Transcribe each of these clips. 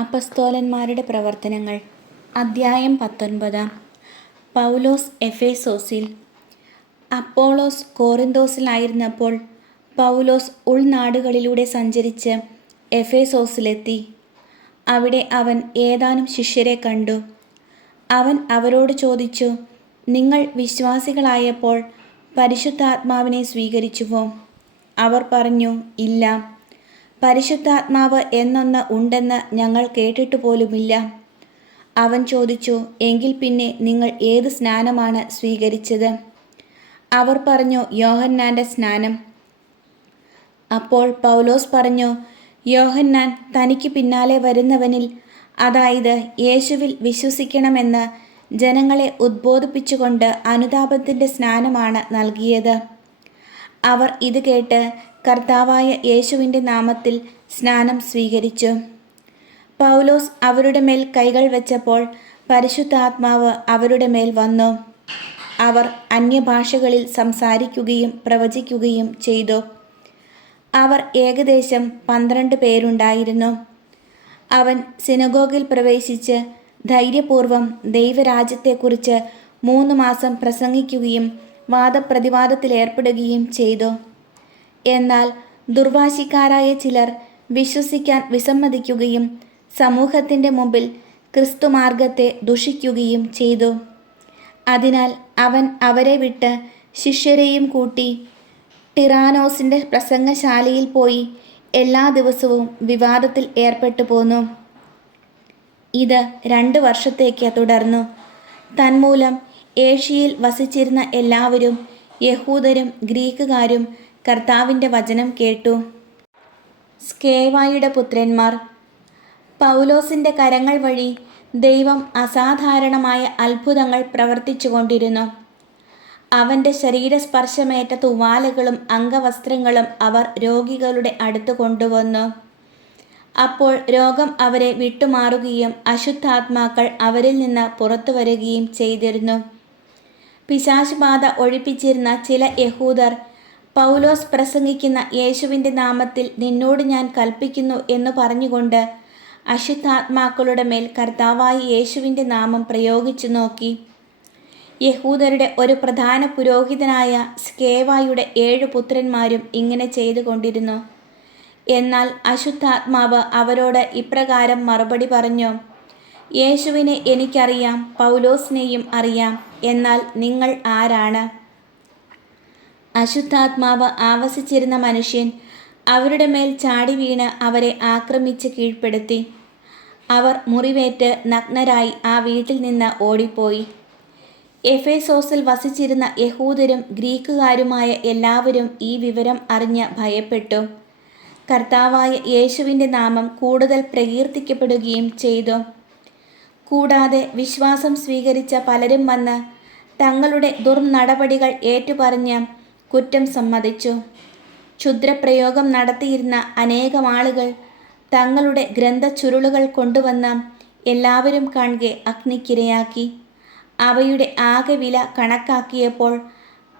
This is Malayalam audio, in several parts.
അപ്പസ്തോലന്മാരുടെ പ്രവർത്തനങ്ങൾ. അദ്ധ്യായം പത്തൊൻപത്. പൗലോസ് എഫേസോസിൽ. അപ്പോളോസ് കോറിന്തോസിലായിരുന്നപ്പോൾ പൗലോസ് ഉൾനാടുകളിലൂടെ സഞ്ചരിച്ച് എഫേസോസിലെത്തി. അവിടെ അവൻ ഏതാനും ശിഷ്യരെ കണ്ടു. അവൻ അവരോട് ചോദിച്ചു നിങ്ങൾ വിശ്വാസികളായപ്പോൾ പരിശുദ്ധാത്മാവിനെ സ്വീകരിച്ചുവോ? അവർ പറഞ്ഞു ഇല്ല. പരിശുദ്ധാത്മാവ് എന്നൊന്ന് ഉണ്ടെന്ന് ഞങ്ങൾ കേട്ടിട്ട് പോലുമില്ല അവൻ ചോദിച്ചു എങ്കിൽ പിന്നെ നിങ്ങൾ ഏത് സ്നാനമാണ് സ്വീകരിച്ചത്? അവർ പറഞ്ഞു യോഹന്നാന്റെ സ്നാനം. അപ്പോൾ പൗലോസ് പറഞ്ഞു യോഹന്നാൻ തനിക്ക് പിന്നാലെ വരുന്നവനിൽ അതായത് യേശുവിൽ വിശ്വസിക്കണമെന്ന് ജനങ്ങളെ ഉദ്ബോധിപ്പിച്ചുകൊണ്ട് അനുതാപത്തിന്റെ സ്നാനമാണ് നൽകിയത്. അവർ ഇത് കേട്ട് കർത്താവായ യേശുവിന്റെ നാമത്തിൽ സ്നാനം സ്വീകരിച്ചു. പൗലോസ് അവരുടെ മേൽ കൈകൾ വെച്ചപ്പോൾ പരിശുദ്ധാത്മാവ് അവരുടെ മേൽ വന്നു. അവർ അന്യഭാഷകളിൽ സംസാരിക്കുകയും പ്രവചിക്കുകയും ചെയ്തു. അവർ ഏകദേശം പന്ത്രണ്ട് പേരുണ്ടായിരുന്നു. അവൻ സിനഗോഗിൽ പ്രവേശിച്ച് ധൈര്യപൂർവം ദൈവരാജ്യത്തെക്കുറിച്ച് മൂന്ന് മാസം പ്രസംഗിക്കുകയും വാദപ്രതിവാദത്തിലേർപ്പെടുകയും ചെയ്തു. എന്നാൽ ദുർവാശിക്കാരായ ചിലർ വിശ്വസിക്കാൻ വിസമ്മതിക്കുകയും സമൂഹത്തിന്റെ മുമ്പിൽ ക്രിസ്തുമാർഗത്തെ ദുഷിക്കുകയും ചെയ്തു. അതിനാൽ അവൻ അവരെ വിട്ട് ശിഷ്യരെയും കൂട്ടി ടിറാനോസിന്റെ പ്രസംഗശാലയിൽ പോയി എല്ലാ ദിവസവും വിവാദത്തിൽ ഏർപ്പെട്ടു പോന്നു. ഇത് രണ്ട് വർഷത്തേക്ക് തുടർന്നു. തന്മൂലം ഏഷ്യയിൽ വസിച്ചിരുന്ന എല്ലാവരും യഹൂദരും ഗ്രീക്കുകാരും കർത്താവിന്റെ വചനം കേട്ടു. സ്കേവായുടെ പുത്രന്മാർ പൗലോസിന്റെ കരങ്ങൾ വഴി ദൈവം അസാധാരണമായ അത്ഭുതങ്ങൾ പ്രവർത്തിച്ചുകൊണ്ടിരുന്നു. അവന്റെ ശരീരസ്പർശമേറ്റ തുവാലകളും അംഗവസ്ത്രങ്ങളും അവർ രോഗികളുടെ അടുത്ത് കൊണ്ടുവന്നു. അപ്പോൾ രോഗം അവരെ വിട്ടുമാറുകയും അശുദ്ധാത്മാക്കൾ അവരിൽ നിന്ന് പുറത്തു വരികയും ചെയ്തിരുന്നു. പിശാശുബാധ ഒഴിപ്പിച്ചിരുന്ന ചില യഹൂദർ പൗലോസ് പ്രസംഗിക്കുന്ന യേശുവിന്റെ നാമത്തിൽ നിന്നോട് ഞാൻ കൽപ്പിക്കുന്നു എന്ന് പറഞ്ഞുകൊണ്ട് അശുദ്ധാത്മാക്കളുടെ മേൽ കർത്താവായി യേശുവിന്റെ നാമം പ്രയോഗിച്ചു നോക്കി. യഹൂദരുടെ ഒരു പ്രധാന പുരോഹിതനായ സ്കേവായുടെ ഏഴ് പുത്രന്മാരും ഇങ്ങനെ ചെയ്തു കൊണ്ടിരുന്നു എന്നാൽ അശുദ്ധാത്മാവ് അവരോട് ഇപ്രകാരം മറുപടി പറഞ്ഞു യേശുവിനെ എനിക്കറിയാം പൗലോസിനെയും അറിയാം എന്നാൽ നിങ്ങൾ ആരാണ്? അശുദ്ധാത്മാവ് ആവസിച്ചിരുന്ന മനുഷ്യൻ അവരുടെ മേൽ ചാടി വീണ് അവരെ ആക്രമിച്ച് കീഴ്പ്പെടുത്തി. അവർ മുറിവേറ്റ് നഗ്നരായി ആ വീട്ടിൽ നിന്ന് ഓടിപ്പോയി. എഫേസോസിൽ വസിച്ചിരുന്ന യഹൂദരും ഗ്രീക്കുകാരുമായ എല്ലാവരും ഈ വിവരം അറിഞ്ഞ് ഭയപ്പെട്ടു. കർത്താവായ യേശുവിന്റെ നാമം കൂടുതൽ പ്രകീർത്തിക്കപ്പെടുകയും ചെയ്തു. കൂടാതെ വിശ്വാസം സ്വീകരിച്ച പലരും വന്ന് തങ്ങളുടെ ദുർനടപടികൾ ഏറ്റുപറഞ്ഞ് കുറ്റം സമ്മതിച്ചു. ക്ഷുദ്രപ്രയോഗം നടത്തിയിരുന്ന അനേകം ആളുകൾ തങ്ങളുടെ ഗ്രന്ഥച്ചുരുളുകൾ കൊണ്ടുവന്ന എല്ലാവരും കാണുക അഗ്നിക്കിരയാക്കി. അവയുടെ ആകെ വില കണക്കാക്കിയപ്പോൾ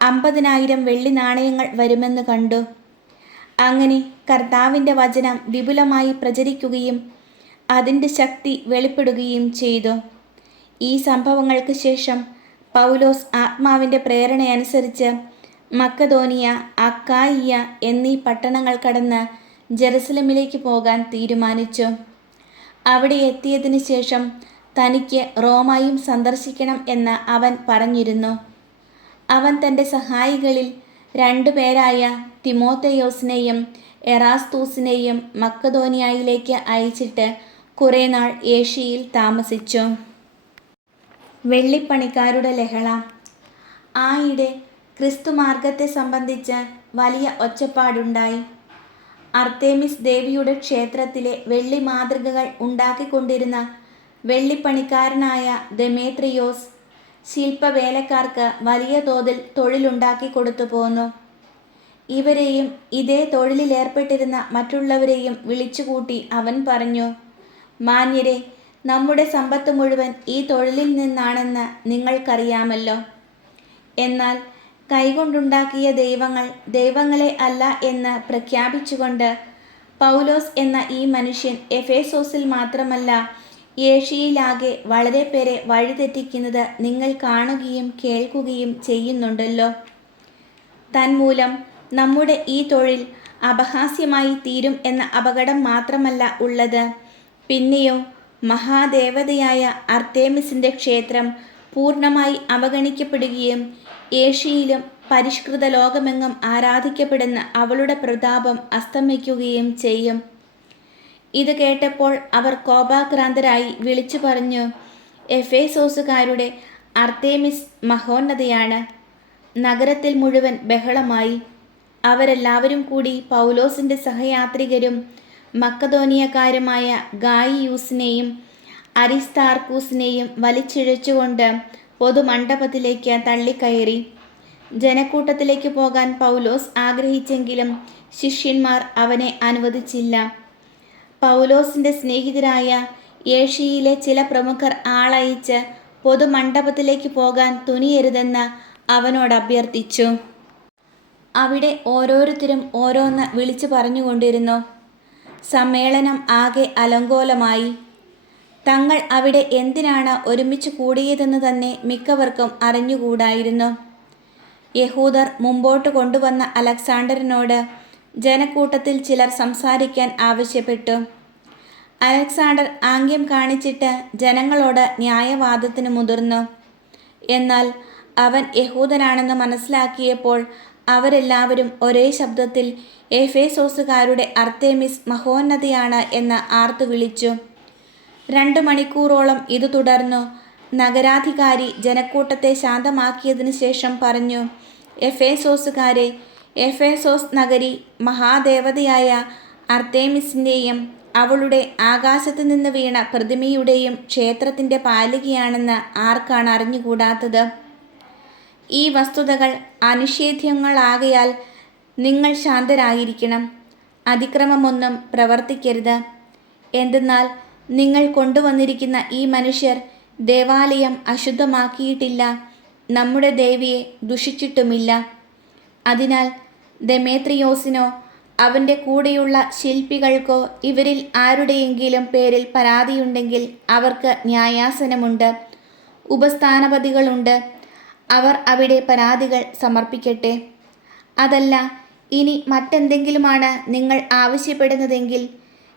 അമ്പതിനായിരം വെള്ളി നാണയങ്ങൾ വരുമെന്ന് കണ്ടു. അങ്ങനെ കർത്താവിന്റെ വചനം വിപുലമായി പ്രചരിക്കുകയും അതിന്റെ ശക്തി വെളിപ്പെടുകയും ചെയ്തു. ഈ സംഭവങ്ങൾക്ക് ശേഷം പൗലോസ് ആത്മാവിന്റെ പ്രേരണയനുസരിച്ച് മക്കതോനിയ അക്കായിയ എന്നീ പട്ടണങ്ങൾ കടന്ന് ജെറുസലമിലേക്ക് പോകാൻ തീരുമാനിച്ചു. അവിടെ എത്തിയതിനു ശേഷം തനിക്ക് റോമായും സന്ദർശിക്കണം എന്ന് അവൻ പറഞ്ഞിരുന്നു. അവൻ തന്റെ സഹായികളിൽ രണ്ടു പേരായ തിമോത്തയോസിനെയും എറാസ്തൂസിനെയും മക്കതോനിയയിലേക്ക് അയച്ചിട്ട് കുറേ നാൾ ഏഷ്യയിൽ താമസിച്ചു. വെള്ളിപ്പണിക്കാരുടെ ലഹള. ആയിടെ ക്രിസ്തുമാർഗത്തെ സംബന്ധിച്ച് വലിയ ഒച്ചപ്പാടുണ്ടായി. അർത്തേമിസ് ദേവിയുടെ ക്ഷേത്രത്തിലെ വെള്ളി മാതൃകകൾ ഉണ്ടാക്കിക്കൊണ്ടിരുന്ന വെള്ളിപ്പണിക്കാരനായ ദമേത്രിയോസ് ശില്പവേലക്കാർക്ക് വലിയ തോതിൽ തൊഴിലുണ്ടാക്കി കൊടുത്തു പോന്നു. ഇവരെയും ഇതേ തൊഴിലിലേർപ്പെട്ടിരുന്ന മറ്റുള്ളവരെയും വിളിച്ചുകൂട്ടി അവൻ പറഞ്ഞു മാന്യരെ നമ്മുടെ സമ്പത്ത് മുഴുവൻ ഈ തൊഴിലിൽ നിന്നാണെന്ന് നിങ്ങൾക്കറിയാമല്ലോ. എന്നാൽ കൈകൊണ്ടുണ്ടാക്കിയ ദൈവങ്ങൾ ദൈവങ്ങളെ അല്ല എന്ന് പ്രഖ്യാപിച്ചുകൊണ്ട് പൗലോസ് എന്ന ഈ മനുഷ്യൻ എഫേസോസിൽ മാത്രമല്ല ഏഷ്യയിലാകെ വളരെ പേരെ വഴിതെറ്റിക്കുന്നത് നിങ്ങൾ കാണുകയും കേൾക്കുകയും ചെയ്യുന്നുണ്ടല്ലോ. തന്മൂലം നമ്മുടെ ഈ തൊഴിൽ അപഹാസ്യമായി തീരും എന്ന അപകടം മാത്രമല്ല ഉള്ളത്. പിന്നെയോ മഹാദേവതയായ അർത്തേമിസിന്റെ ക്ഷേത്രം പൂർണമായി അവഗണിക്കപ്പെടുകയും ഏഷ്യയിലും പരിഷ്കൃത ലോകമെങ്ങും ആരാധിക്കപ്പെടുന്ന അവളുടെ പ്രതാപം അസ്തമിക്കുകയും ചെയ്യും. ഇത് കേട്ടപ്പോൾ അവർ കോപാക്രാന്തരായി വിളിച്ചു പറഞ്ഞു എഫേസോസുകാരുടെ അർത്തേമിസ് മഹോന്നതയാണ്. നഗരത്തിൽ മുഴുവൻ ബഹളമായി. അവരെല്ലാവരും കൂടി പൗലോസിന്റെ സഹയാത്രികരും മക്കതോനിയക്കാരുമായ ഗായിയൂസിനെയും അരിസ്താർക്കൂസിനെയും വലിച്ചിഴച്ചുകൊണ്ട് പൊതുമണ്ഡപത്തിലേക്ക് തള്ളിക്കയറി. ജനക്കൂട്ടത്തിലേക്ക് പോകാൻ പൗലോസ് ആഗ്രഹിച്ചെങ്കിലും ശിഷ്യന്മാർ അവനെ അനുവദിച്ചില്ല. പൗലോസിന്റെ സ്നേഹിതരായ ഏഷ്യയിലെ ചില പ്രമുഖർ ആളയച്ച് പൊതുമണ്ഡപത്തിലേക്ക് പോകാൻ തുനിയരുതെന്ന് അവനോട് അഭ്യർത്ഥിച്ചു. അവിടെ ഓരോരുത്തരും ഓരോന്ന് വിളിച്ചു പറഞ്ഞുകൊണ്ടിരുന്നു. സമ്മേളനം ആകെ അലങ്കോലമായി. തങ്ങൾ അവിടെ എന്തിനാണ് ഒരുമിച്ച് കൂടിയതെന്ന് തന്നെ മിക്കവർക്കും അറിഞ്ഞുകൂടായിരുന്നു. യഹൂദർ മുമ്പോട്ട് കൊണ്ടുവന്ന അലക്സാണ്ടറിനോട് ജനക്കൂട്ടത്തിൽ ചിലർ സംസാരിക്കാൻ ആവശ്യപ്പെട്ടു. അലക്സാണ്ടർ ആംഗ്യം കാണിച്ചിട്ട് ജനങ്ങളോട് ന്യായവാദത്തിന് മുതിർന്നു. എന്നാൽ അവൻ യഹൂദനാണെന്ന് മനസ്സിലാക്കിയപ്പോൾ അവരെല്ലാവരും ഒരേ ശബ്ദത്തിൽ എഫേസോസുകാരുടെ അർത്തേമിസ് മഹോന്നതയാണ് എന്ന് ആർത്തു വിളിച്ചു. രണ്ട് മണിക്കൂറോളം ഇത് തുടർന്നു. നഗരാധികാരി ജനക്കൂട്ടത്തെ ശാന്തമാക്കിയതിനു ശേഷം പറഞ്ഞു എഫേസോസുകാരെ എഫേസോസ് നഗരി മഹാദേവതയായ അർത്തേമിസിന്റെയും അവളുടെ ആകാശത്ത് നിന്ന് വീണ പ്രതിമയുടെയും ക്ഷേത്രത്തിന്റെ പാലികയാണെന്ന് ആർക്കാണ് അറിഞ്ഞുകൂടാത്തത്? ഈ വസ്തുതകൾ അനിഷേധ്യങ്ങളാകയാൽ നിങ്ങൾ ശാന്തരായിരിക്കണം. അതിക്രമമൊന്നും പ്രവർത്തിക്കരുത്. എന്തെന്നാൽ നിങ്ങൾ കൊണ്ടുവന്നിരിക്കുന്ന ഈ മനുഷ്യർ ദേവാലയം അശുദ്ധമാക്കിയിട്ടില്ല നമ്മുടെ ദേവിയെ ദുഷിച്ചിട്ടുമില്ല. അതിനാൽ ദമേത്രിയോസിനോ അവന്റെ കൂടെയുള്ള ശില്പികൾക്കോ ഇവരിൽ ആരുടെയെങ്കിലും പേരിൽ പരാതിയുണ്ടെങ്കിൽ അവർക്ക് ന്യായാസനമുണ്ട് ഉപസ്ഥാനപതികളുണ്ട്. അവർ അവിടെ പരാതികൾ സമർപ്പിക്കട്ടെ. അതല്ല ഇനി മറ്റെന്തെങ്കിലുമാണ് നിങ്ങൾ ആവശ്യപ്പെടുന്നതെങ്കിൽ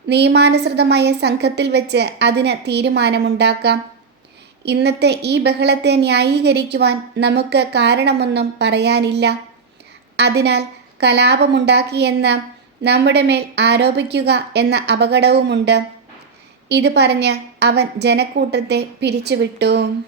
നിയമാനുസൃതമായ സംഘത്തിൽ വെച്ച് അതിന് തീരുമാനമുണ്ടാക്കാം. ഇന്നത്തെ ഈ ബഹളത്തെ ന്യായീകരിക്കുവാൻ നമുക്ക് കാരണമൊന്നും പറയാനില്ല. അതിനാൽ കലാപമുണ്ടാക്കിയെന്ന് നമ്മുടെ മേൽ ആരോപിക്കുക എന്ന അപകടവുമുണ്ട്. ഇത് പറഞ്ഞ് അവൻ ജനക്കൂട്ടത്തെ പിരിച്ചുവിട്ടു.